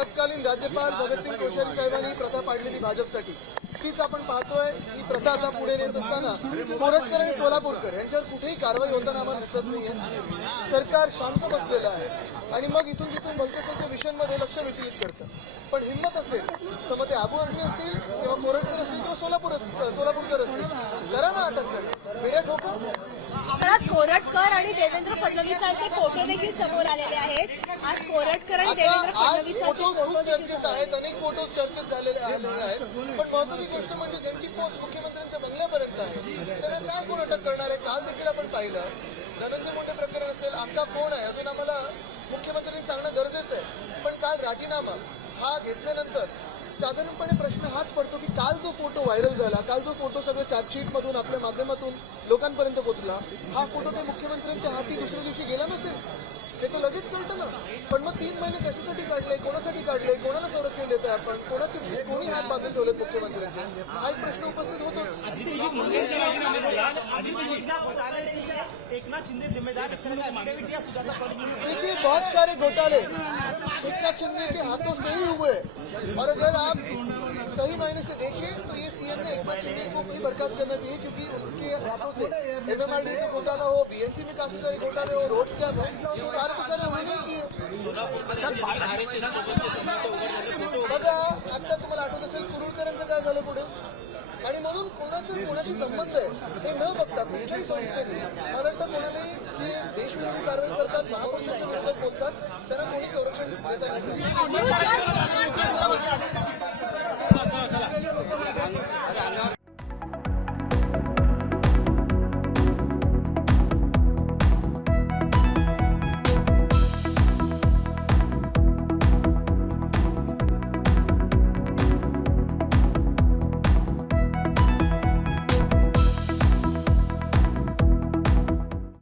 तत्कालीन राज्यपाल भगतसिंग कोश्यारी साहेबांनी ही प्रथा पाडलेली भाजपसाठी. तीच आपण पाहतोय ही प्रथा आता पुढे नेत असताना कोरटकर आणि सोलापूरकर यांच्यावर कुठेही कारवाई होताना आम्हाला दिसत नाहीये. सरकार शांत बसलेलं आहे आणि मग इथून तिथून भलत्यासारख्या विषयांमध्ये लक्ष विचलित करतं. पण हिंमत असेल तर मग ते आबू आझमी असतील किंवा कोरटकर असतील किंवा सोलापूर असतील सोलापूरकर असतील. जरा ना अटक करा. मीडिया ठोका. कोरटकर आणि देवेंद्र फडणवीसांचे फोटो देखील समोर आलेले आहेत. आज कोरटकर आणि देवेंद्र फडणवीसांचे फोटो चर्चेत आहेत अनेक फोटो चर्चेत झालेले आलेले आहेत. पण महत्वाची गोष्ट म्हणजे ज्यांची पोच मुख्यमंत्र्यांच्या बंगल्यापर्यंत आहे त्यांना काय कोण अटक करणार आहे? काल देखील आपण पाहिलं धनंजय मुंडे प्रकरण असेल आता कोण आहे. अजून आम्हाला मुख्यमंत्र्यांनी सांगणं गरजेचं आहे. पण काल राजीनामा हा घेतल्यानंतर व्हायरल झाला. काल जो फोटो सगळं चार्जशीट मधून आपल्या माध्यमातून लोकांपर्यंत पोहोचला. हा फोटो काही मुख्यमंत्र्यांच्या हाती दुसऱ्या दिवशी गेला नसेल? हे तर लगेच कळतं ना. पण मग तीन महिने कशासाठी काढले कोणासाठी काढले कोणाला संरक्षण देत आहे आपण? कोणाचे कोणी हात बांधून ठेवलेत मुख्यमंत्र्यांचे? हा एक प्रश्न उपस्थित होतोच. देखिए बहुत सारे घोटाले एकनाथ शिंदे के हाथों से ही हुए और अगर आप मायने से देखें तो ये सीएम ने एकनाथ शिंदे को भी बर्खास्त करना चाहिए क्योंकि उनके हाथों से एमएमआरडी में घोटाला हो बीएमसी में काफी सारे घोटाले हो रोड स्कैम हो ये सारे के सारे उन्होंने किए बघा आता तुम्हाला आठवत असेल कुरुळकरांचं काय झालं पुढे आणि म्हणून कोणाचं कोणाशी संबंध आहे हे न बघता कुठल्याही संस्थेने मला वाटतं कोणालाही जे देशविरोधी कारवाई करतात महापुरुषाच्या विरोधात बोलतात त्यांना कोणी संरक्षण दिसत नाही.